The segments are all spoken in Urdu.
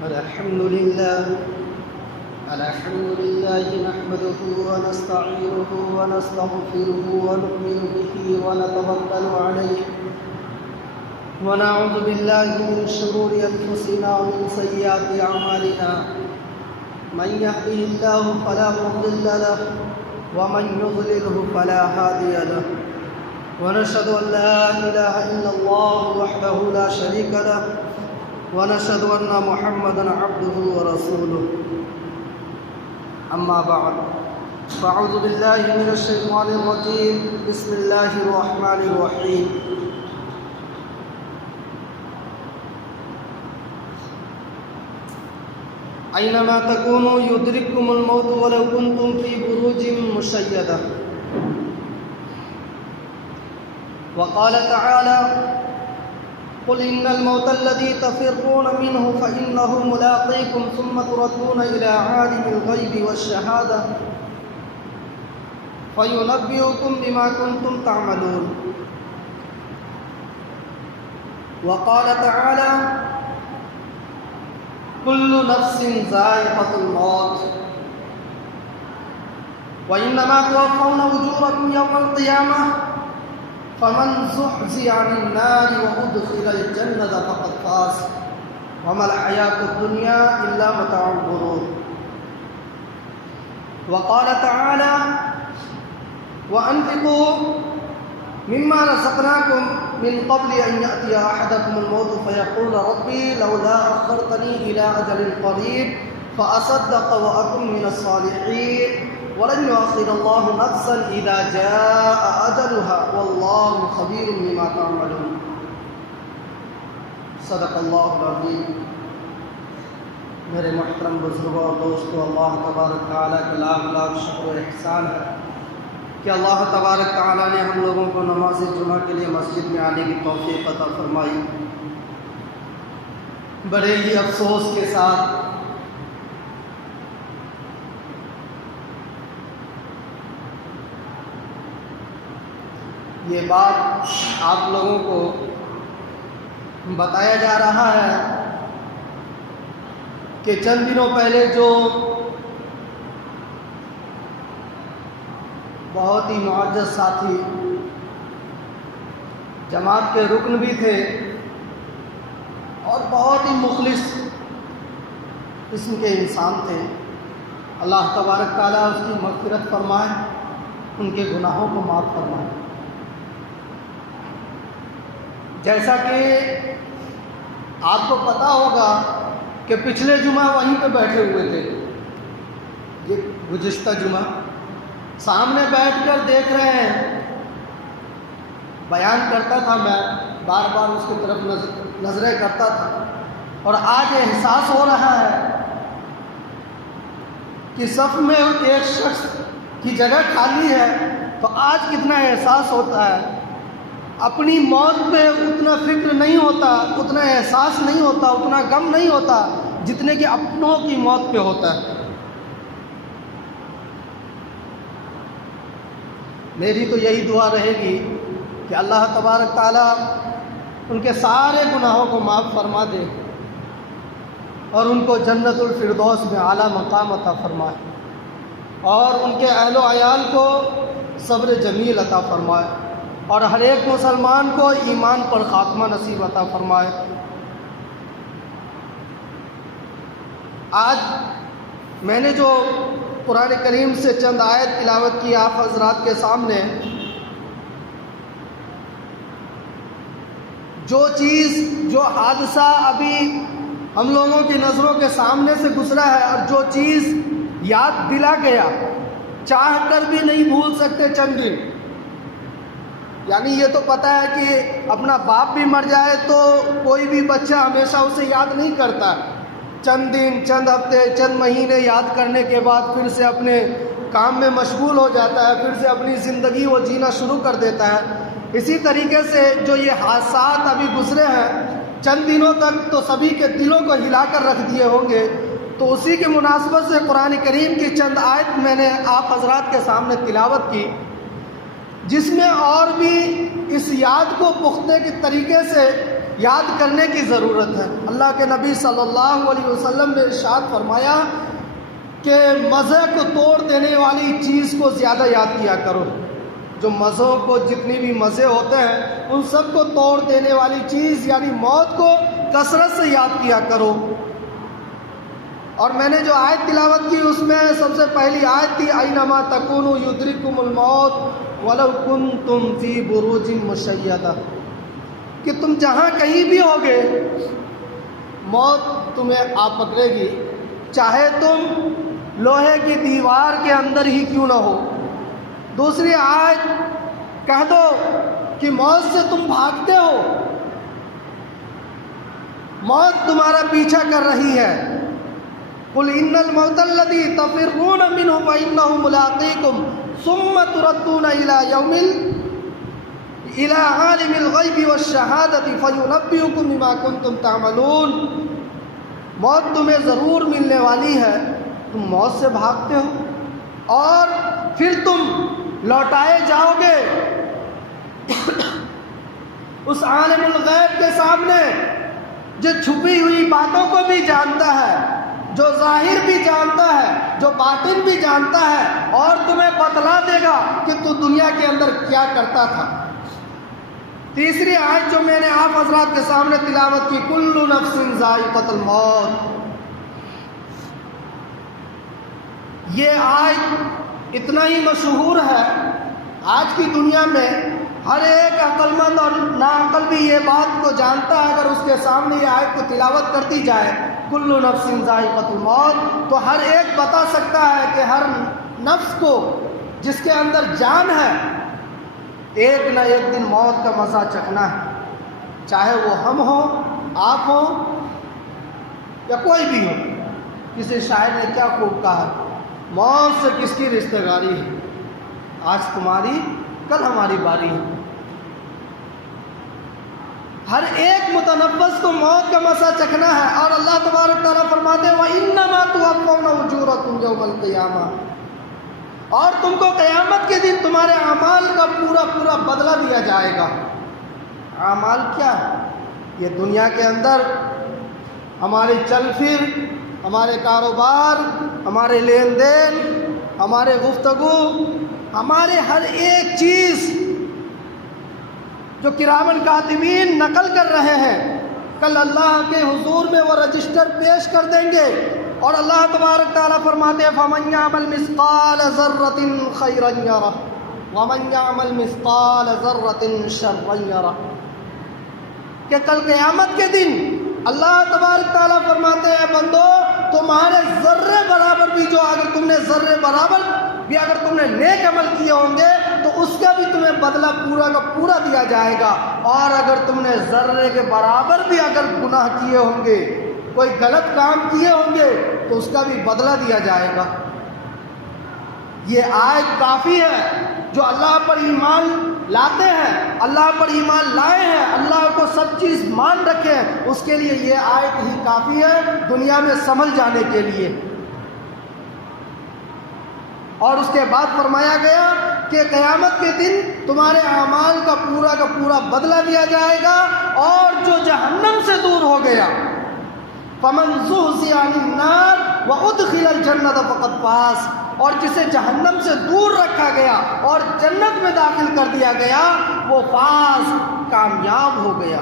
الحمد لله نحمده ونستعينه ونستغفره ونؤمن به ونتوكل عليه ونعوذ بالله من شرور أنفسنا ومن سيئات أعمالنا من يهده الله فلا مضل له ومن يضلله فلا هادي له ونشهد أن لا إله إلا الله وحده لا شريك له ونشهد أن محمدًا عبده ورسوله أما بعد فأعوذ بالله من الشيطان الرجيم بسم الله الرحمن الرحيم أينما تكونوا يدرككم الموت ولو كنتم في بروج مشيدة وقال تعالى قل إن الموت الذي تفرون منه فإنه ملاقيكم ثم تردون إلى عالم الغيب والشهادة فينبئكم بما كنتم تعملون وقال تعالى كل نفس ذائقة الموت وإنما توفون أجوركم يوم القيامة فمن زحزح عن النار وأدخل الجنة فقد فاز وما الحياة الدنيا إلا متاع الغرور وقال تعالى وأنفقوا مما رزقناكم من قبل أن يأتي أحدكم الموت فيقول ربي لولا أخرتني إلى أجل قريب فأصدق وأكن من الصالحين ولن يؤخر الله نفسا إذا جاء أجلها والله خبير بما تعملون صدق اللہ العظیم۔ میرے محترم بزرگوں اور دوستوں، اللہ تبارک تعالیٰ کا لاکھ لاکھ شکر و احسان ہے کہ اللہ تبارک تعالیٰ نے ہم لوگوں کو نماز جمعہ کے لیے مسجد میں آنے کی توفیق عطا فرمائی۔ بڑے ہی افسوس کے ساتھ یہ بات آپ لوگوں کو بتایا جا رہا ہے کہ چند دنوں پہلے جو بہت ہی معزز ساتھی جماعت کے رکن بھی تھے اور بہت ہی مخلص قسم کے انسان تھے، اللہ تبارک تعالیٰ اس کی مغفرت فرمائے، ان کے گناہوں کو معاف فرمائے۔ جیسا کہ آپ کو پتہ ہوگا کہ پچھلے جمعہ وہیں پہ بیٹھے ہوئے تھے، یہ گزشتہ جمعہ سامنے بیٹھ کر دیکھ رہے ہیں، بیان کرتا تھا، میں بار بار اس کی طرف نظریں کرتا تھا، اور آج احساس ہو رہا ہے کہ صف میں ایک شخص کی جگہ خالی ہے، تو آج کتنا احساس ہوتا ہے۔ اپنی موت پہ اتنا فکر نہیں ہوتا، اتنا احساس نہیں ہوتا، اتنا غم نہیں ہوتا جتنے کہ اپنوں کی موت پہ ہوتا ہے۔ میری تو یہی دعا رہے گی کہ اللہ تبارک تعالیٰ ان کے سارے گناہوں کو معاف فرما دے اور ان کو جنت الفردوس میں اعلیٰ مقام عطا فرمائے، اور ان کے اہل و عیال کو صبر جمیل عطا فرمائے، اور ہر ایک مسلمان کو ایمان پر خاتمہ نصیب عطا فرمائے۔ آج میں نے جو قرآن کریم سے چند آیت تلاوت کی آپ حضرات کے سامنے، جو چیز، جو حادثہ ابھی ہم لوگوں کی نظروں کے سامنے سے گزرا ہے، اور جو چیز یاد دلا گیا، چاہ کر بھی نہیں بھول سکتے چند دن۔ یعنی یہ تو پتہ ہے کہ اپنا باپ بھی مر جائے تو کوئی بھی بچہ ہمیشہ اسے یاد نہیں کرتا، چند دن، چند ہفتے، چند مہینے یاد کرنے کے بعد پھر سے اپنے کام میں مشغول ہو جاتا ہے، پھر سے اپنی زندگی وہ جینا شروع کر دیتا ہے۔ اسی طریقے سے جو یہ حادثات ابھی گزرے ہیں، چند دنوں تک تو سبھی کے دلوں کو ہلا کر رکھ دیے ہوں گے، تو اسی کے مناسبت سے قرآن کریم کی چند آیت میں نے آپ حضرات کے سامنے تلاوت کی، جس میں اور بھی اس یاد کو پختہ کے طریقے سے یاد کرنے کی ضرورت ہے۔ اللہ کے نبی صلی اللہ علیہ وسلم نے ارشاد فرمایا کہ مزے کو توڑ دینے والی چیز کو زیادہ یاد کیا کرو۔ جو مزوں کو، جتنی بھی مزے ہوتے ہیں ان سب کو توڑ دینے والی چیز یعنی موت کو کثرت سے یاد کیا کرو۔ اور میں نے جو آیت تلاوت کی اس میں سب سے پہلی آیت تھی اینما تکونوا یدرککم الموت ولو کنتم فی بروج مشیدہ، کہ تم جہاں کہیں بھی ہوگے موت تمہیں آ پکڑے گی، چاہے تم لوہے کی دیوار کے اندر ہی کیوں نہ ہو۔ دوسری آیت کہہ دو کہ موت سے تم بھاگتے ہو، موت تمہارا پیچھا کر رہی ہے۔ قل ان الموت الذی تفرون منہ فانہ ملاقیکم ثم تردون الی عالم الغیب والشہادۃ فینبئکم بما کنتم تعملون۔ موت تمہیں ضرور ملنے والی ہے، تم موت سے بھاگتے ہو اور پھر تم لوٹائے جاؤ گے اس عالم الغیب کے سامنے جو چھپی ہوئی باتوں کو بھی جانتا ہے، جو ظاہر بھی جانتا ہے، جو باطن بھی جانتا ہے، اور تمہیں بتلا دے گا کہ تو دنیا کے اندر کیا کرتا تھا۔ تیسری آیت جو میں نے آپ حضرات کے سامنے تلاوت کی، کل نفس ذائقۃ الموت، یہ آیت اتنا ہی مشہور ہے آج کی دنیا میں، ہر ایک عقل مند اور ناعقل بھی یہ بات کو جانتا ہے۔ اگر اس کے سامنے یہ آیت کو تلاوت کرتی جائے کل نفس ذائقۃ الموت، تو ہر ایک بتا سکتا ہے کہ ہر نفس کو جس کے اندر جان ہے ایک نہ ایک دن موت کا مزہ چکھنا ہے، چاہے وہ ہم ہوں، آپ ہوں یا کوئی بھی ہو۔ کسی شاعر نے کیا خوب کہا، موت سے کس کی رشتہ داری ہے، آج تمہاری کل ہماری باری ہے۔ ہر ایک متنفس کو موت کا مزہ چکھنا ہے، اور اللہ تبارک تعالیٰ فرماتے ہیں وَإِنَّمَا تُوَفَّوْنَ أُجُورَكُمْ يَوْمَ الْقِيَامَةِ، اور تم کو قیامت کے دن تمہارے اعمال کا پورا بدلہ دیا جائے گا۔ اعمال کیا ہے؟ یہ دنیا کے اندر ہماری چل پھر، ہمارے کاروبار، ہمارے لین دین، ہمارے گفتگو، ہمارے ہر ایک چیز جو کرامن کاتبین نقل کر رہے ہیں، کل اللہ کے حضور میں وہ رجسٹر پیش کر دیں گے، اور اللہ تبارک تعالیٰ فرماتے ہیں فَمَن يَعْمَلْ مِثْقَالَ ذَرَّةٍ خَيْرًا يَرَهُ وَمَن يَعْمَلْ مِثْقَالَ ذَرَّةٍ شَرًّا يَرَهُ، کہ کل قیامت کے دن اللہ تبارک تعالیٰ فرماتے ہیں بندو تمہارے ذرے برابر بھی، جو اگر تم نے ذرے برابر بھی اگر تم نے نیک عمل کیے ہوں گے تو اس کا بھی تمہیں بدلہ پورا کا پورا دیا جائے گا، اور اگر تم نے ذرے کے برابر بھی اگر گناہ کیے ہوں گے، کوئی غلط کام کیے ہوں گے تو اس کا بھی بدلہ دیا جائے گا۔ یہ آیت کافی ہے، جو اللہ پر ایمان لاتے ہیں، اللہ پر ایمان لائے ہیں، اللہ کو سب چیز مان رکھے ہیں، اس کے لیے یہ آیت ہی کافی ہے دنیا میں سنبھل جانے کے لیے۔ اور اس کے بعد فرمایا گیا کہ قیامت کے دن تمہارے اعمال کا پورا بدلہ دیا جائے گا، اور جو جہنم سے دور ہو گیا فَمَنْ زُحْزِحَ عَنِ النَّارِ وَأُدْخِلَ الْجَنَّةَ فَقَدْ فَازَ، اور جسے جہنم سے دور رکھا گیا اور جنت میں داخل کر دیا گیا وہ فاز، کامیاب ہو گیا۔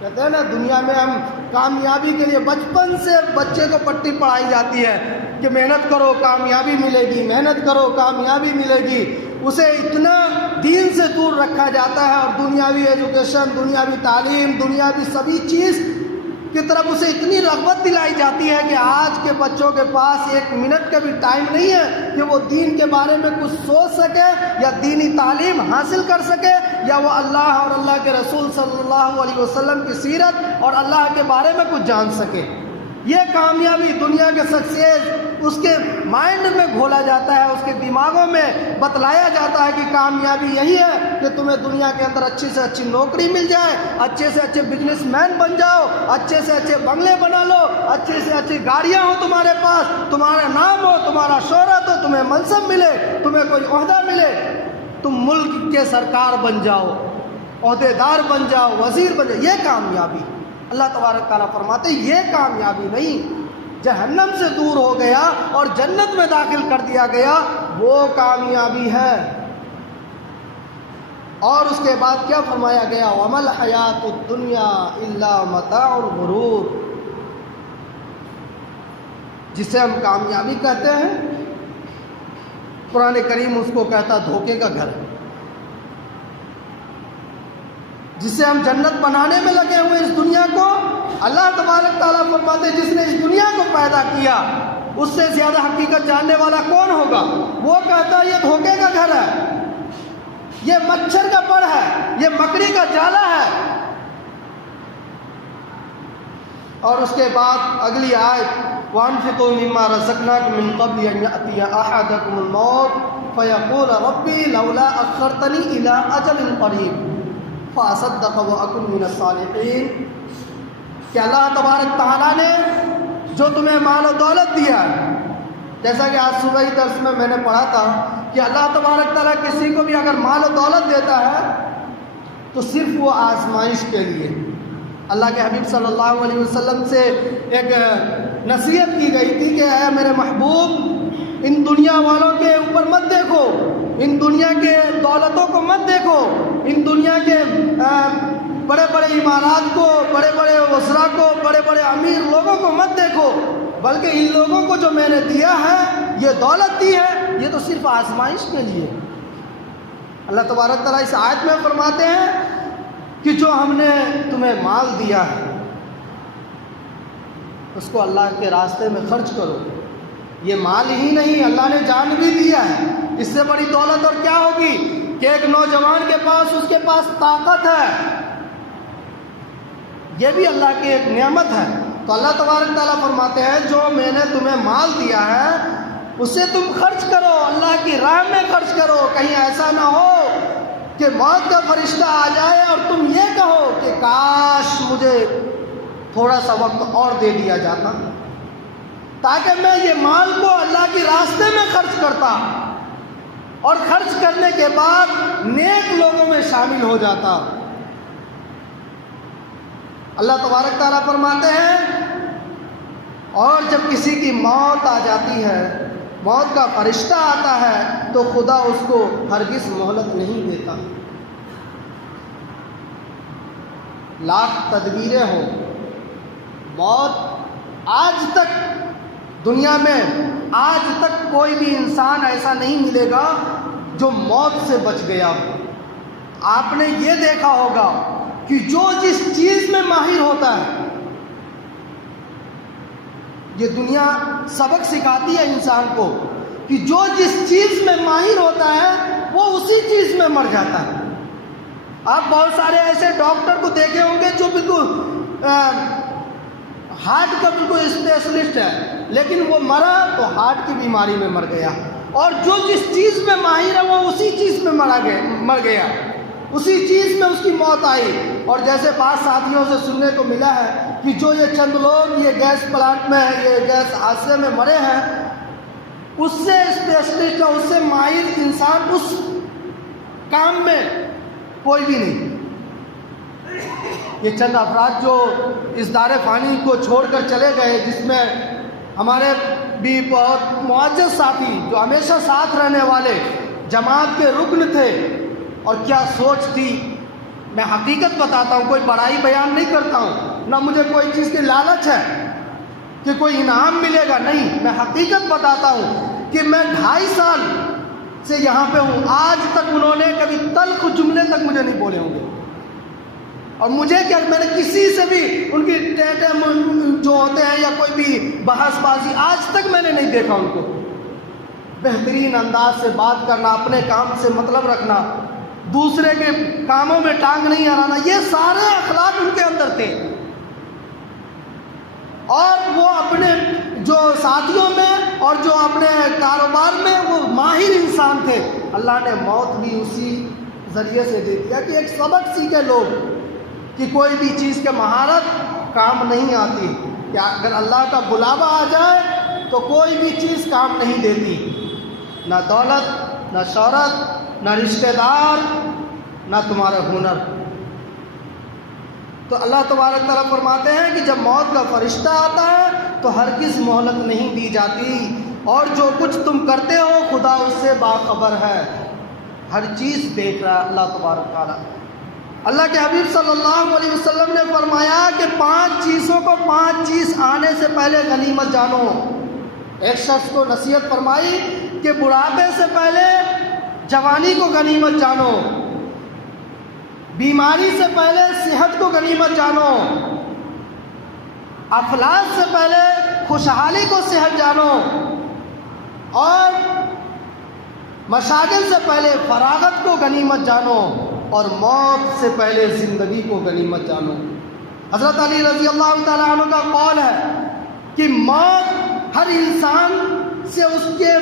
کہتے ہیں نا دنیا میں ہم کامیابی کے لیے بچپن سے بچے کو پٹی پڑھائی جاتی ہے کہ محنت کرو کامیابی ملے گی، محنت کرو کامیابی ملے گی، اسے اتنا دین سے دور رکھا جاتا ہے، اور دنیاوی ایجوکیشن، دنیاوی تعلیم، دنیاوی سبھی چیز کی طرف اسے اتنی رغبت دلائی جاتی ہے کہ آج کے بچوں کے پاس ایک منٹ کا بھی ٹائم نہیں ہے کہ وہ دین کے بارے میں کچھ سوچ سکے یا دینی تعلیم حاصل کر سکے، یا وہ اللہ اور اللہ کے رسول صلی اللہ علیہ وسلم کی سیرت اور اللہ کے بارے میں کچھ جان سکے۔ یہ کامیابی دنیا کے سکسیز اس کے مائنڈ میں گھولا جاتا ہے، اس کے دماغوں میں بتلایا جاتا ہے کہ کامیابی یہی ہے کہ تمہیں دنیا کے اندر اچھی سے اچھی نوکری مل جائے، اچھے سے اچھے بزنس مین بن جاؤ، اچھے سے اچھے بنگلے بنا لو، اچھے سے اچھی گاڑیاں ہو تمہارے پاس، تمہارا نام ہو، تمہارا شہرت ہو، تمہیں منصب ملے، تمہیں کوئی عہدہ ملے، تم ملک کے سرکار بن جاؤ۔ عہدیدار بن جاؤ، وزیر بن جاؤ، یہ کامیابی۔ اللہ تبارک تعالیٰ فرماتے ہیں یہ کامیابی نہیں، جہنم سے دور ہو گیا اور جنت میں داخل کر دیا گیا، وہ کامیابی ہے۔ اور اس کے بعد کیا فرمایا گیا؟ وَمَا الْحَيَاةُ الدُّنْيَا إِلَّا مَتَاعُ الْغُرُورِ، جسے ہم کامیابی کہتے ہیں، قرآن کریم اس کو کہتا دھوکے کا گھر۔ جسے ہم جنت بنانے میں لگے ہوئے اس دنیا کو، اللہ تبارک تعالیٰ فرماتے جس نے اس دنیا کو پیدا کیا اس سے زیادہ حقیقت جاننے والا کون ہوگا؟ وہ کہتا ہے یہ دھوکے کا گھر ہے، یہ مچھر کا پڑ ہے، یہ مکڑی کا جالا ہے۔ اور اس کے بعد اگلی آیت وَأَنفِقُوا مِمَّا رَزَقْنَاكُم مِّن قَبْلِ أَن يَأْتِيَ أَحَدَكُمُ الْمَوْتُ فَيَقُولَ رَبِّي لَوْلَا أَخَّرْتَنِي إِلَىٰ أَجَلٍ قَرِيبٍ فَأَصَدَّقَ وَأَكُن مِّنَ الصَّالِحِينَ، کہ اللہ تبارک تعالیٰ نے جو تمہیں مال و دولت دیا ہے، جیسا کہ آج صبح ہی درس میں نے پڑھا تھا کہ اللہ تبارک تعالیٰ کسی کو بھی اگر مال و دولت دیتا ہے تو صرف وہ آزمائش کے لیے۔ اللہ کے حبیب صلی اللہ علیہ وسلم سے ایک نصیحت کی گئی تھی کہ اے میرے محبوب، ان دنیا والوں کے اوپر مت دیکھو، ان دنیا کے دولتوں کو مت دیکھو، ان دنیا کے بڑے بڑے عمارات کو، بڑے بڑے وزراء کو، بڑے بڑے امیر لوگوں کو مت دیکھو، بلکہ ان لوگوں کو جو میں نے دیا ہے، یہ دولت دی ہے، یہ تو صرف آزمائش کے لیے۔ اللہ تبارک تعالیٰ اس آیت میں فرماتے ہیں کہ جو ہم نے تمہیں مال دیا ہے اس کو اللہ کے راستے میں خرچ کرو۔ یہ مال ہی نہیں، اللہ نے جان بھی دیا ہے۔ اس سے بڑی دولت اور کیا ہوگی کہ ایک نوجوان کے پاس، اس کے پاس طاقت ہے، یہ بھی اللہ کی ایک نعمت ہے۔ تو اللہ تبارک تعالیٰ فرماتے ہیں جو میں نے تمہیں مال دیا ہے اسے تم خرچ کرو، اللہ کی راہ میں خرچ کرو۔ کہیں ایسا نہ ہو کہ موت کا فرشتہ آ جائے اور تم یہ کہو کہ کاش مجھے تھوڑا سا وقت اور دے دیا جاتا تاکہ میں یہ مال کو اللہ کے راستے میں خرچ کرتا اور خرچ کرنے کے بعد نیک لوگوں میں شامل ہو جاتا۔ اللہ تبارک تعالیٰ فرماتے ہیں اور جب کسی کی موت آ جاتی ہے، موت کا فرشتہ آتا ہے تو خدا اس کو ہرگز مہلت نہیں دیتا۔ لاکھ تدبیریں ہوں، موت آج تک دنیا میں آج تک کوئی بھی انسان ایسا نہیں ملے گا جو موت سے بچ گیا ہو۔ آپ نے یہ دیکھا ہوگا کہ جو جس چیز میں ماہر ہوتا ہے، یہ دنیا سبق سکھاتی ہے انسان کو کہ جو جس چیز میں ماہر ہوتا ہے وہ اسی چیز میں مر جاتا ہے۔ آپ بہت سارے ایسے ڈاکٹر کو دیکھے ہوں گے جو بالکل ہارٹ کا بالکل اسپیشلسٹ ہے، لیکن وہ مرا تو ہارٹ کی بیماری میں مر گیا، اور جو جس چیز میں ماہر ہے وہ اسی چیز میں مر گیا، اسی چیز میں اس کی موت آئی۔ اور جیسے بعض ساتھیوں سے سننے کو ملا ہے کہ جو یہ چند لوگ یہ گیس پلانٹ میں، یہ گیس حادثے میں مرے ہیں، اس سے اسپیشلسٹ اور اس سے ماہر انسان اس کام میں کوئی بھی نہیں۔ یہ چند افراد جو اس دار فانی کو چھوڑ کر چلے گئے، جس میں ہمارے بھی بہت معزز ساتھی جو ہمیشہ ساتھ رہنے والے جماعت کے رکن تھے، اور کیا سوچ تھی۔ میں حقیقت بتاتا ہوں، کوئی بڑائی بیان نہیں کرتا ہوں، نہ مجھے کوئی چیز کی لالچ ہے کہ کوئی انعام ملے گا، نہیں، میں حقیقت بتاتا ہوں کہ میں 2.5 سال سے یہاں پہ ہوں، آج تک انہوں نے کبھی تلخ جملے تک مجھے نہیں بولے ہوں گے، اور مجھے کیا، میں نے کسی سے بھی ان کی ٹیٹے جو ہوتے ہیں یا کوئی بھی بحث بازی آج تک میں نے نہیں دیکھا ان کو۔ بہترین انداز سے بات کرنا، اپنے کام سے مطلب رکھنا، دوسرے کے کاموں میں ٹانگ نہیں اڑانا، یہ سارے اخلاق ان کے اندر تھے، اور وہ اپنے جو ساتھیوں میں اور جو اپنے کاروبار میں وہ ماہر انسان تھے۔ اللہ نے موت بھی اسی ذریعے سے دے دیا کہ ایک سبق سیکھے لوگ کہ کوئی بھی چیز کے مہارت کام نہیں آتی، کہ اگر اللہ کا بلاوا آ جائے تو کوئی بھی چیز کام نہیں دیتی، نہ دولت، نہ شہرت، نہ رشتہ دار، نہ تمہارا ہنر۔ تو اللہ تبارک تعالیٰ فرماتے ہیں کہ جب موت کا فرشتہ آتا ہے تو ہرگز مہلت نہیں دی جاتی، اور جو کچھ تم کرتے ہو خدا اس سے باخبر ہے، ہر چیز دیکھ رہا ہے اللہ تبارک تعالیٰ۔ اللہ کے حبیب صلی اللہ علیہ وسلم نے فرمایا کہ 5 چیزوں کو 5 چیز آنے سے پہلے غنیمت جانو۔ ایک شخص کو نصیحت فرمائی کہ بڑھاپے سے پہلے جوانی کو غنیمت جانو، بیماری سے پہلے صحت کو غنیمت جانو، افلاس سے پہلے خوشحالی کو صحت جانو، اور مشاغل سے پہلے فراغت کو غنیمت جانو، اور موت سے پہلے زندگی کو غنیمت جانو۔ حضرت علی رضی اللہ تعالیٰ عنہ کا قول ہے کہ موت ہر انسان سے اس کے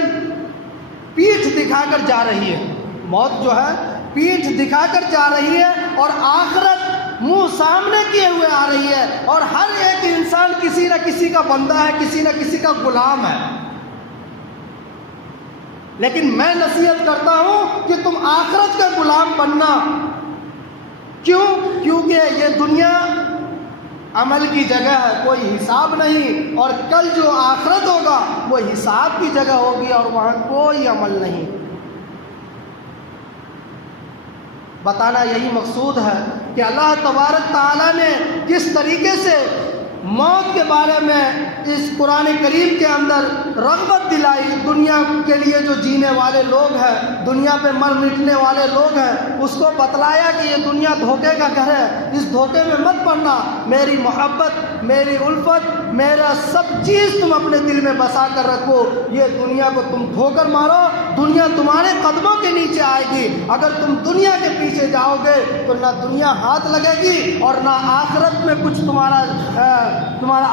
پیٹھ دکھا کر جا رہی ہے، موت جو ہے پیٹھ دکھا کر جا رہی ہے، اور آخرت منہ سامنے کیے ہوئے آ رہی ہے، اور ہر ایک انسان کسی نہ کسی کا بندہ ہے، کسی نہ کسی کا غلام ہے۔ لیکن میں نصیحت کرتا ہوں کہ تم آخرت کا غلام بننا۔ کیوں؟ کیونکہ یہ دنیا عمل کی جگہ ہے، کوئی حساب نہیں، اور کل جو آخرت ہوگا وہ حساب کی جگہ ہوگی، اور وہاں کوئی عمل نہیں۔ بتانا یہی مقصود ہے کہ اللہ تبارک تعالیٰ نے کس طریقے سے موت کے بارے میں اس قرآن کریم کے اندر رغبت دلائی۔ دنیا کے لیے جو جینے والے لوگ ہیں، دنیا پہ مر مٹنے والے لوگ ہیں، اس کو بتلایا کہ یہ دنیا دھوکے کا گھر ہے، اس دھوکے میں مت پڑنا، میری محبت، میری الفت، میرا سب چیز تم اپنے دل میں بسا کر رکھو، یہ دنیا کو تم دھو کر مارو، دنیا تمہارے قدموں کے نیچے آئے گی۔ اگر تم دنیا کے پیچھے جاؤ گے تو نہ دنیا ہاتھ لگے گی، اور نہ آخرت میں کچھ تمہارا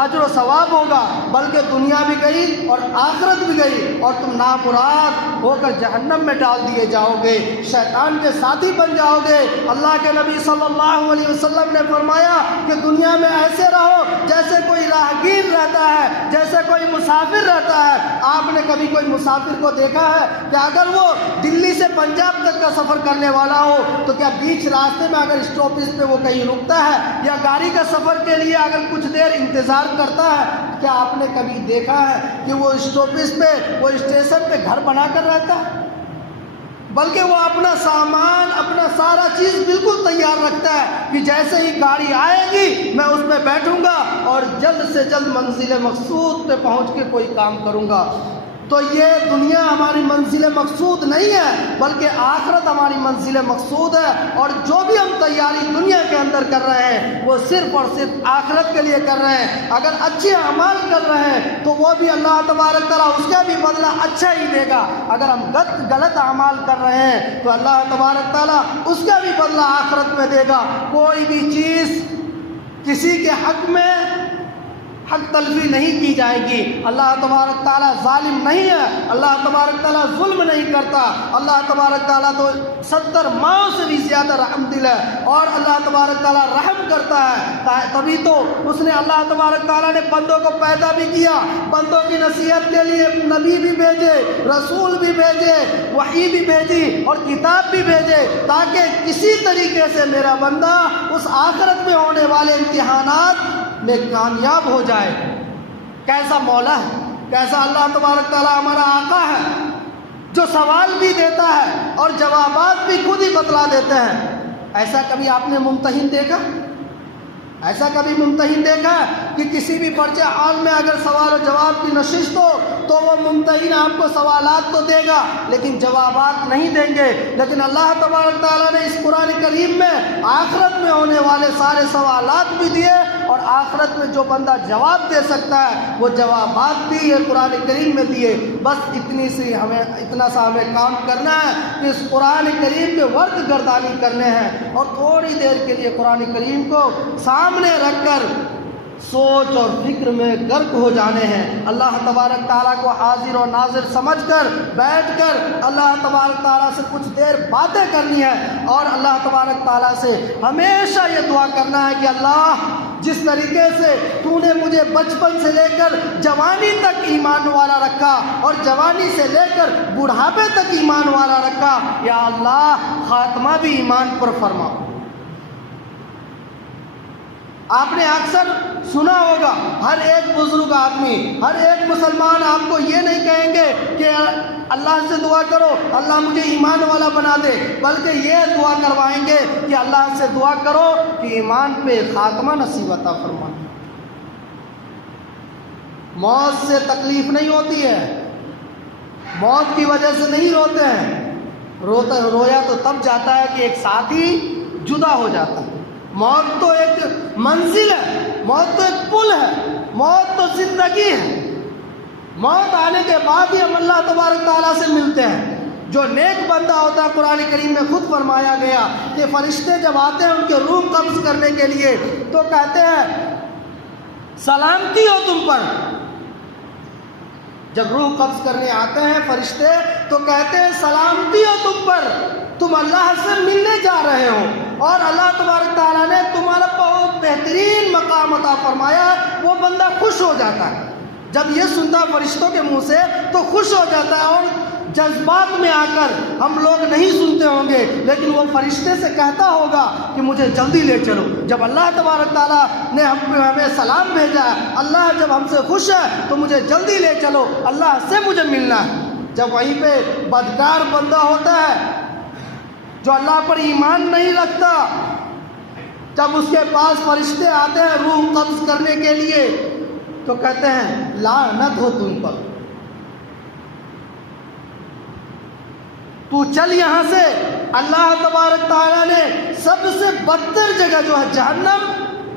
اجر و ثواب ہوگا، بلکہ دنیا بھی گئی اور آخرت بھی گئی، اور تم نامراد ہو کر جہنم میں ڈال دیے جاؤ گے، شیطان کے ساتھی بن جاؤ گے۔ اللہ کے نبی صلی اللہ علیہ وسلم نے فرمایا کہ دنیا میں ایسے رہو جیسے کوئی راہگیر رہتا ہے، جیسے کوئی مسافر رہتا ہے۔ آپ نے کبھی کوئی مسافر کو دیکھا ہے کہ اگر وہ دلی سے پنجاب تک کا سفر کرنے والا ہو تو کیا بیچ راستے میں اگر اسٹاپیج پہ وہ کہیں رکتا ہے، یا گاڑی کا سفر کے لیے اگر کچھ دیر انتظار کرتا ہے، کیا آپ نے کبھی دیکھا ہے کہ وہ اسٹاپیج پہ، وہ اسٹیشن پہ گھر بنا کر رہتا ہے؟ بلکہ وہ اپنا سامان، اپنا سارا چیز بالکل تیار رکھتا ہے کہ جیسے ہی گاڑی آئے گی میں اس میں بیٹھوں گا اور جلد سے جلد منزل مقصود پہ پہنچ کے کوئی کام کروں گا۔ تو یہ دنیا ہماری منزل مقصود نہیں ہے، بلکہ آخرت ہماری منزل مقصود ہے، اور جو بھی ہم تیاری دنیا کے اندر کر رہے ہیں وہ صرف اور صرف آخرت کے لیے کر رہے ہیں۔ اگر اچھے اعمال کر رہے ہیں تو وہ بھی اللہ تبارک تعالیٰ اس کا بھی بدلہ اچھا ہی دے گا، اگر ہم غلط اعمال کر رہے ہیں تو اللہ تبارک تعالیٰ اس کا بھی بدلہ آخرت میں دے گا۔ کوئی بھی چیز کسی کے حق میں حق تلفی نہیں کی جائے گی۔ اللہ تبارک تعالیٰ ظالم نہیں ہے، اللہ تبارک تعالیٰ ظلم نہیں کرتا، اللہ تبارک تعالیٰ تو 70 ماؤں سے بھی زیادہ رحم دل ہے، اور اللہ تبارک تعالیٰ رحم کرتا ہے۔ تبھی تو اس نے، اللہ تبارک تعالیٰ نے بندوں کو پیدا بھی کیا، بندوں کی نصیحت کے لیے نبی بھی بھیجے، رسول بھی بھیجے، وحی بھی بھیجی، اور کتاب بھی بھیجے، تاکہ کسی طریقے سے میرا بندہ اس آخرت میں ہونے والے امتحانات میں کامیاب ہو جائے۔ کیسا مولا ہے، کیسا اللہ تبارک تعالیٰ ہمارا آقا ہے، جو سوال بھی دیتا ہے اور جوابات بھی خود ہی بتلا دیتے ہیں۔ ایسا کبھی آپ نے ممتحن دیکھا؟ ایسا کبھی ممتحن دیکھا کہ کسی بھی پرچہ حال میں اگر سوال و جواب کی نشست ہو تو وہ ممتحن آپ کو سوالات تو دے گا لیکن جوابات نہیں دیں گے؟ لیکن اللہ تبارک تعالیٰ نے اس قرآن کریم میں آخرت میں ہونے والے سارے سوالات بھی دیے، اور آخرت میں جو بندہ جواب دے سکتا ہے وہ جوابات بھی یہ قرآن کریم میں دیے۔ بس اتنا سا ہمیں کام کرنا ہے کہ اس قرآن کریم کے ورد گردانی کرنے ہیں، اور تھوڑی دیر کے لیے قرآن کریم کو سامنے رکھ کر سوچ اور فکر میں غرق ہو جانے ہیں۔ اللہ تبارک تعالیٰ کو حاضر و ناظر سمجھ کر بیٹھ کر اللہ تبارک تعالیٰ سے کچھ دیر باتیں کرنی ہے، اور اللہ تبارک تعالیٰ سے ہمیشہ یہ دعا کرنا ہے کہ اللہ جس طریقے سے تو نے مجھے بچپن سے لے کر جوانی تک ایمان والا رکھا، اور جوانی سے لے کر بڑھاپے تک ایمان والا رکھا، یا اللہ خاتمہ بھی ایمان پر فرما۔ آپ نے اکثر سنا ہوگا، ہر ایک بزرگ آدمی، ہر ایک مسلمان آپ کو یہ نہیں کہیں گے کہ اللہ سے دعا کرو اللہ مجھے ایمان والا بنا دے، بلکہ یہ دعا کروائیں گے کہ اللہ سے دعا کرو کہ ایمان پہ خاتمہ نصیب عطا فرما۔ موت سے تکلیف نہیں ہوتی ہے، موت کی وجہ سے نہیں روتے ہیں، رویا تو تب جاتا ہے کہ ایک ساتھی جدا ہو جاتا ہے۔ موت تو ایک منزل ہے، موت تو ایک پل ہے، موت تو زندگی ہے۔ موت آنے کے بعد ہی ہم اللہ تبارک تعالیٰ سے ملتے ہیں۔ جو نیک بندہ ہوتا ہے، قرآن کریم میں خود فرمایا گیا کہ فرشتے جب آتے ہیں ان کے روح قبض کرنے کے لیے تو کہتے ہیں سلامتی ہو تم پر۔ جب روح قبض کرنے آتے ہیں فرشتے تو کہتے ہیں سلامتی ہو تم پر، تم اللہ سے ملنے جا رہے ہو اور اللہ تبارک تعالیٰ نے تمہارا بہت بہترین مقام عطا فرمایا۔ وہ بندہ خوش ہو جاتا ہے، جب یہ سنتا فرشتوں کے منہ سے تو خوش ہو جاتا ہے، اور جذبات میں آ کر ہم لوگ نہیں سنتے ہوں گے لیکن وہ فرشتے سے کہتا ہوگا کہ مجھے جلدی لے چلو۔ جب اللہ تبارک تعالیٰ نے ہمیں سلام بھیجا ہے، اللہ جب ہم سے خوش ہے تو مجھے جلدی لے چلو، اللہ سے مجھے ملنا ہے۔ جب وہیں پہ بدکار بندہ ہوتا ہے جو اللہ پر ایمان نہیں رکھتا، جب اس کے پاس فرشتے آتے ہیں روح قبض کرنے کے لیے تو کہتے ہیں لعنت ہو تم پر، تو چل یہاں سے۔ اللہ تبارک تعالیٰ نے سب سے بدتر جگہ جو ہے جہنم،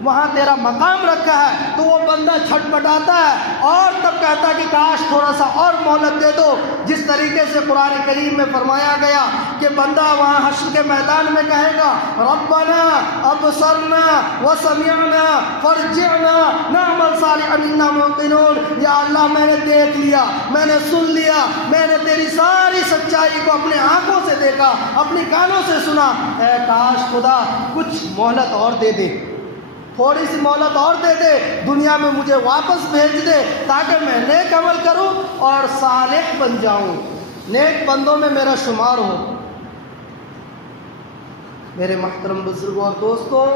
وہاں تیرا مقام رکھا ہے، تو وہ بندہ چھٹپٹاتا ہے اور تب کہتا ہے کہ کاش تھوڑا سا اور مہلت دے دو۔ جس طریقے سے قرآن کریم میں فرمایا گیا کہ بندہ وہاں حشر کے میدان میں کہے گا ربنا ابصرنا وسمعنا فرجعنا نعمل صالحا انا موقنون، یا اللہ میں نے دیکھ لیا، میں نے سن لیا، میں نے تیری ساری سچائی کو اپنے آنکھوں سے دیکھا، اپنی کانوں سے سنا، اے کاش خدا کچھ مہلت اور دے دے، تھوڑی سی مہلت اور دے دے، دنیا میں مجھے واپس بھیج دے تاکہ میں نیک عمل کروں اور صالح بن جاؤں، نیک بندوں میں میرا شمار ہو۔ میرے محترم بزرگوں اور دوستوں،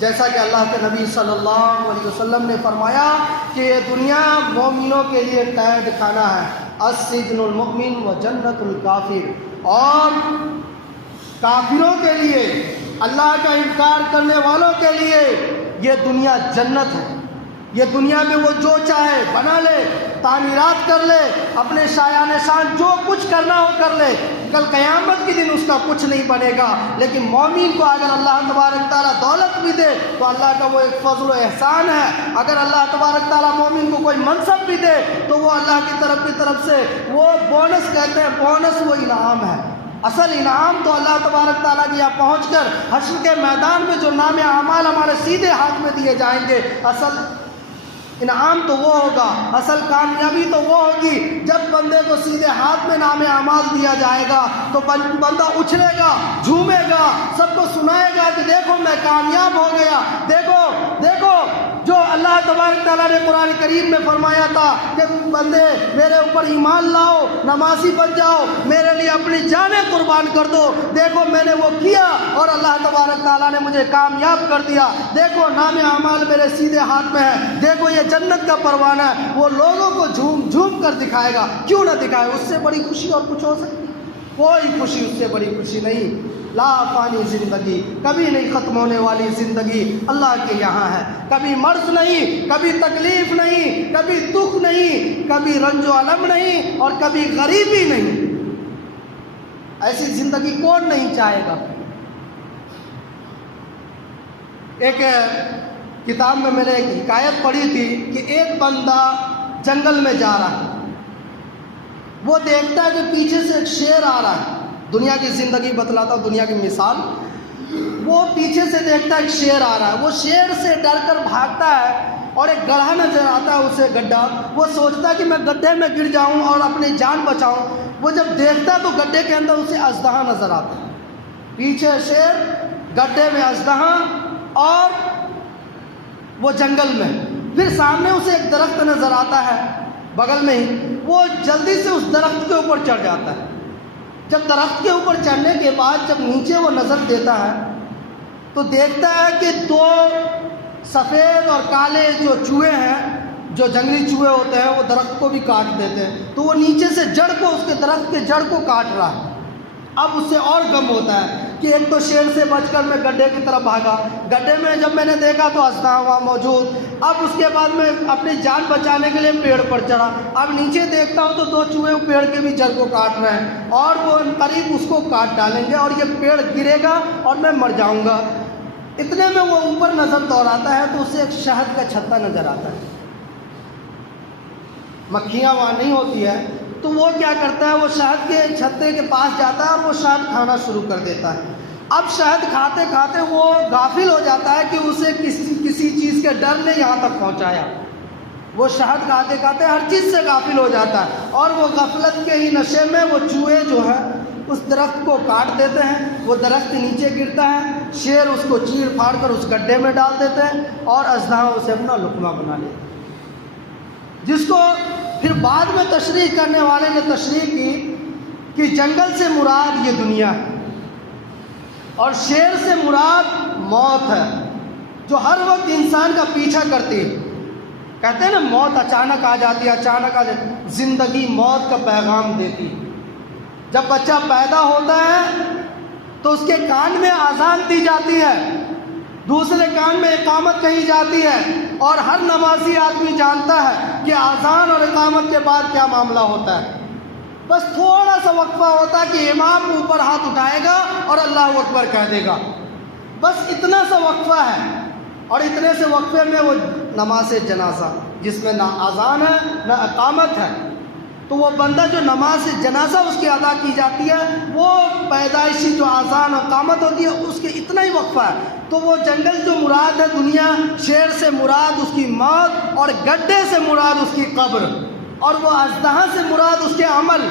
جیسا کہ اللہ کے نبی صلی اللہ علیہ وسلم نے فرمایا کہ یہ دنیا مومنوں کے لیے قید خانہ ہے، السجن المؤمن و جنت الکافر، اور کافروں کے لیے، اللہ کا انکار کرنے والوں کے لیے یہ دنیا جنت ہے۔ یہ دنیا میں وہ جو چاہے بنا لے، تعمیرات کر لے، اپنے شایان شان جو کچھ کرنا ہو کر لے، کل قیامت کے دن اس کا کچھ نہیں بنے گا۔ لیکن مومن کو اگر اللہ تبارک تعالیٰ دولت بھی دے تو اللہ کا وہ ایک فضل و احسان ہے، اگر اللہ تبارک تعالیٰ مومن کو کوئی منصب بھی دے تو وہ اللہ کی طرف سے وہ بونس کہتے ہیں، بونس وہ انعام ہے۔ اصل انعام تو اللہ تبارک تعالیٰ کے یہاں پہنچ کر حشر کے میدان میں جو نام اعمال ہمارے سیدھے ہاتھ میں دیے جائیں گے، اصل انعام تو وہ ہوگا، اصل کامیابی تو وہ ہوگی جب بندے کو سیدھے ہاتھ میں نام اعمال دیا جائے گا تو بندہ اچھلے گا، جھومے گا، سب کو سنائے گا کہ دیکھو میں کامیاب ہو گیا، دیکھو دیکھو جو اللہ تبارک تعالیٰ نے قرآن کریم میں فرمایا تھا کہ بندے میرے اوپر ایمان لاؤ، نمازی بن جاؤ، میرے لیے اپنی جانیں قربان کر دو، دیکھو میں نے وہ کیا اور اللہ تبارک تعالیٰ نے مجھے کامیاب کر دیا، دیکھو نام اعمال میرے سیدھے ہاتھ میں ہے، دیکھو یہ جنت کا پروانہ ہے۔ وہ لوگوں کو جھوم جھوم کر دکھائے گا، کیوں نہ دکھائے؟ اس سے بڑی خوشی اور کچھ ہو سکتی؟ کوئی خوشی اس سے بڑی خوشی نہیں۔ لا فانی زندگی، کبھی نہیں ختم ہونے والی زندگی اللہ کے یہاں ہے، کبھی مرض نہیں، کبھی تکلیف نہیں، کبھی دکھ نہیں، کبھی رنج و الم نہیں، اور کبھی غریبی نہیں۔ ایسی زندگی کون نہیں چاہے گا؟ ایک کتاب میں نے ایک حکایت پڑھی تھی کہ ایک بندہ جنگل میں جا رہا ہے، وہ دیکھتا ہے کہ پیچھے سے ایک شیر آ رہا ہے، دنیا کی زندگی بتلاتا ہوں، دنیا کی مثال، وہ پیچھے سے دیکھتا ہے ایک شیر آ رہا ہے، وہ شیر سے ڈر کر بھاگتا ہے اور ایک گڑھا نظر آتا ہے اسے، گڈھا، وہ سوچتا ہے کہ میں گڈھے میں گر جاؤں اور اپنی جان بچاؤں۔ وہ جب دیکھتا ہے تو گڈھے کے اندر اسے اژدہا نظر آتا ہے، پیچھے شیر، گڈھے میں اژدہا، اور وہ جنگل میں، پھر سامنے اسے ایک درخت نظر آتا ہے بغل میں ہی، وہ جلدی سے اس درخت کے اوپر چڑھ جاتا ہے۔ جب درخت کے اوپر چڑھنے کے بعد جب نیچے وہ نظر دیتا ہے تو دیکھتا ہے کہ دو سفید اور کالے جو چوہے ہیں، جو جنگلی چوہے ہوتے ہیں، وہ درخت کو بھی کاٹ دیتے ہیں، تو وہ نیچے سے جڑ کو، اس کے درخت کے جڑ کو کاٹ رہا ہے۔ اب اس سے اور غم ہوتا ہے کہ ایک تو شیر سے بچ کر میں گڈھے کی طرف بھاگا، گڈھے میں جب میں نے دیکھا تو اژدہا وہاں موجود، اب اس کے بعد میں اپنی جان بچانے کے لیے پیڑ پر چڑھا، اب نیچے دیکھتا ہوں تو دو چوہے پیڑ کے بھی جڑ کو کاٹ رہے ہیں اور وہ قریب اس کو کاٹ ڈالیں گے اور یہ پیڑ گرے گا اور میں مر جاؤں گا۔ اتنے میں وہ اوپر نظر دوڑاتا ہے تو اسے ایک شہد کا چھتا نظر آتا ہے، مکھیاں وہاں نہیں ہوتی ہے، تو وہ کیا کرتا ہے، وہ شہد کے چھتے کے پاس جاتا ہے اور وہ شہد کھانا شروع کر دیتا ہے۔ اب شہد کھاتے کھاتے وہ غافل ہو جاتا ہے کہ اسے کسی چیز کے ڈر نے یہاں تک پہنچایا، وہ شہد کھاتے کھاتے ہر چیز سے غافل ہو جاتا ہے اور وہ غفلت کے ہی نشے میں وہ چوہے جو ہے اس درخت کو کاٹ دیتے ہیں، وہ درخت نیچے گرتا ہے، شیر اس کو چیر پھاڑ کر اس گڈھے میں ڈال دیتے ہیں اور اژدہا اسے اپنا لقمہ بنا لیتے ہیں، جس کو پھر بعد میں تشریح کرنے والے نے تشریح کی کہ جنگل سے مراد یہ دنیا ہے اور شیر سے مراد موت ہے، جو ہر وقت انسان کا پیچھا کرتی ہے۔ کہتے ہیں نا موت اچانک آ جاتی ہے، اچانک آ جاتی ہے، زندگی موت کا پیغام دیتی ہے۔ جب بچہ پیدا ہوتا ہے تو اس کے کان میں اذان دی جاتی ہے، دوسرے کان میں اقامت کہی جاتی ہے، اور ہر نمازی آدمی جانتا ہے کہ اذان اور اقامت کے بعد کیا معاملہ ہوتا ہے۔ بس تھوڑا سا وقفہ ہوتا ہے کہ امام اوپر ہاتھ اٹھائے گا اور اللہ اکبر کہہ دے گا، بس اتنا سا وقفہ ہے، اور اتنے سے وقفے میں وہ نماز جنازہ جس میں نہ اذان ہے نہ اقامت ہے، تو وہ بندہ جو نماز جنازہ اس کی ادا کی جاتی ہے، وہ پیدائشی جو اذان و اقامت ہوتی ہے اس کے اتنا ہی وقفہ ہے۔ تو وہ جنگل جو مراد ہے دنیا، شیر سے مراد اس کی موت اور گڈھے سے مراد اس کی قبر، اور وہ اژدہا سے مراد اس کے عمل۔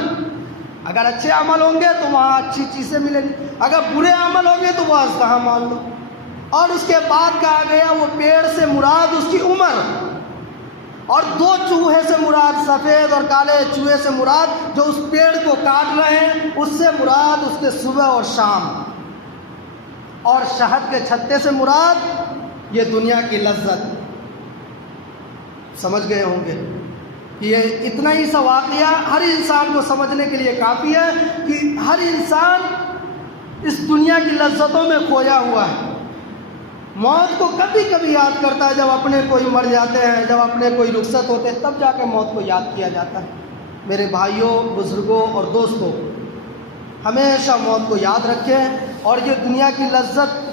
اگر اچھے عمل ہوں گے تو وہاں اچھی چیزیں ملیں گی، اگر برے عمل ہوں گے تو وہ اژدہا مان لو۔ اور اس کے بعد کہا گیا وہ پیڑ سے مراد اس کی عمر، اور دو چوہے سے مراد، سفید اور کالے چوہے سے مراد جو اس پیڑ کو کاٹ رہے ہیں، اس سے مراد اس کے صبح اور شام، اور شہد کے چھتے سے مراد یہ دنیا کی لذت۔ سمجھ گئے ہوں گے کہ یہ اتنا ہی سا واقعہ ہر انسان کو سمجھنے کے لیے کافی ہے کہ ہر انسان اس دنیا کی لذتوں میں کھویا ہوا ہے، موت کو کبھی کبھی یاد کرتا ہے، جب اپنے کوئی مر جاتے ہیں، جب اپنے کوئی رخصت ہوتے ہیں، تب جا کے موت کو یاد کیا جاتا ہے۔ میرے بھائیوں، بزرگوں اور دوستوں، ہمیشہ موت کو یاد رکھیں اور یہ دنیا کی لذت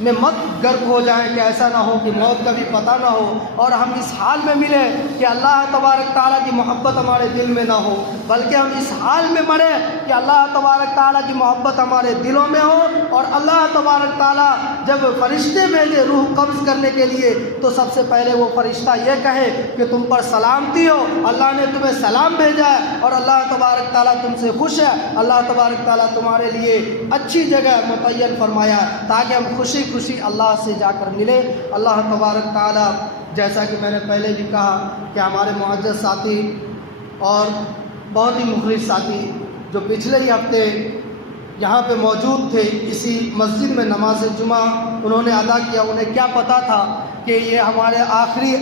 میں مت غرق ہو جائیں کہ ایسا نہ ہو کہ موت کا بھی پتہ نہ ہو اور ہم اس حال میں ملیں کہ اللہ تبارک تعالیٰ کی محبت ہمارے دل میں نہ ہو، بلکہ ہم اس حال میں مریں کہ اللہ تبارک تعالیٰ کی محبت ہمارے دلوں میں ہو، اور اللہ تبارک تعالیٰ جب فرشتے بھیجے روح قبض کرنے کے لیے تو سب سے پہلے وہ فرشتہ یہ کہے کہ تم پر سلامتی ہو، اللہ نے تمہیں سلام بھیجا ہے اور اللہ تبارک تعالیٰ تم سے خوش ہے، اللہ تبارک تعالیٰ تمہارے لیے اچھی جگہ متعین فرمایا تاکہ ہم خوشی اللہ سے جا کر ملے۔ اللہ تبارک تعالیٰ، جیسا کہ میں نے پہلے بھی کہا کہ ہمارے معزز ساتھی اور بہت ہی مخلص ساتھی جو پچھلے ہی ہفتے یہاں پہ موجود تھے، اسی مسجد میں نماز جمعہ انہوں نے ادا کیا، انہیں کیا پتہ تھا کہ یہ ہمارے آخری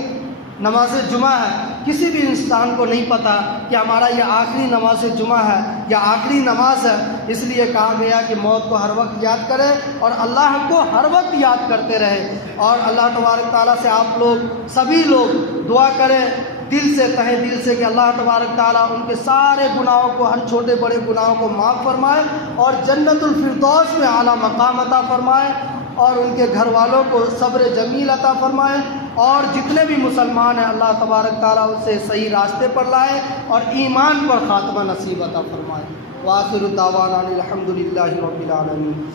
نماز جمعہ ہے۔ کسی بھی انسان کو نہیں پتہ کہ ہمارا یہ آخری نماز جمعہ ہے یا آخری نماز ہے، اس لیے کہا گیا کہ موت کو ہر وقت یاد کرے اور اللہ کو ہر وقت یاد کرتے رہے، اور اللہ تبارک تعالیٰ سے آپ لوگ سبھی لوگ دعا کریں دل سے، تہہ دل سے، کہ اللہ تبارک تعالیٰ ان کے سارے گناہوں کو، ہر چھوٹے بڑے گناہوں کو معاف فرمائے اور جنت الفردوس میں اعلیٰ مقام عطا فرمائے، اور ان کے گھر والوں کو صبر جمیل عطا فرمائے، اور جتنے بھی مسلمان ہیں اللہ تبارک تعالیٰ ان سے صحیح راستے پر لائے اور ایمان پر خاتمہ نصیب عطا فرمائے۔ وآخر دعوانا الحمد للہ رب العالمین۔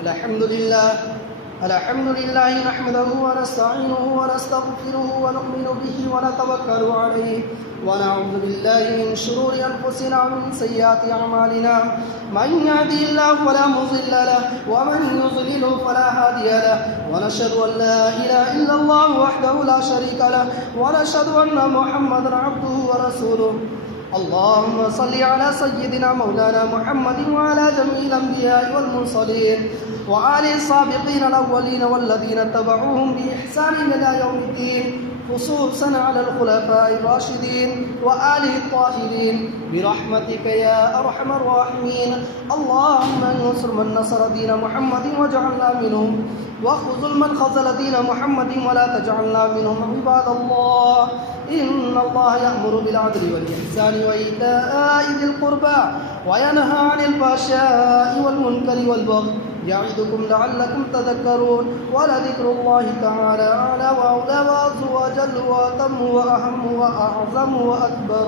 الحمد للہ الحمد لله نحمده ونستعينه ونستغفره ونؤمن به ونتوكل عليه ونعوذ بالله من شرور أنفسنا ومن سيئات أعمالنا من يهده الله فلا مضل له ومن يضلل فلا هادي له ونشهد أن لا إله إلا الله وحده لا شريك له ونشهد أن محمدا عبده ورسوله اللهم صل على سيدنا مولانا محمد وعلى جميع الأنبياء والمرسلين وآله السابقين الأولين والذين اتبعوهم بإحسان إلى يوم الدين خصوصا على الخلفاء الراشدين وآله الطاهرين برحمتك يا أرحم الراحمين. اللهم انصر من نصر دين محمد واجعلنا منهم واخذل من خذل دين محمد ولا تجعلنا منهم. عباد الله إن الله يأمر بالعدل والإحسان وإيتاء ذي القربى وينهى عن الفحشاء والمنكر والبغي يعظكم لعلكم تذكرون. ولذكر الله تعالى أعلى وأولى وأعز وأجل وأتم وأهم وأعظم وأكبر.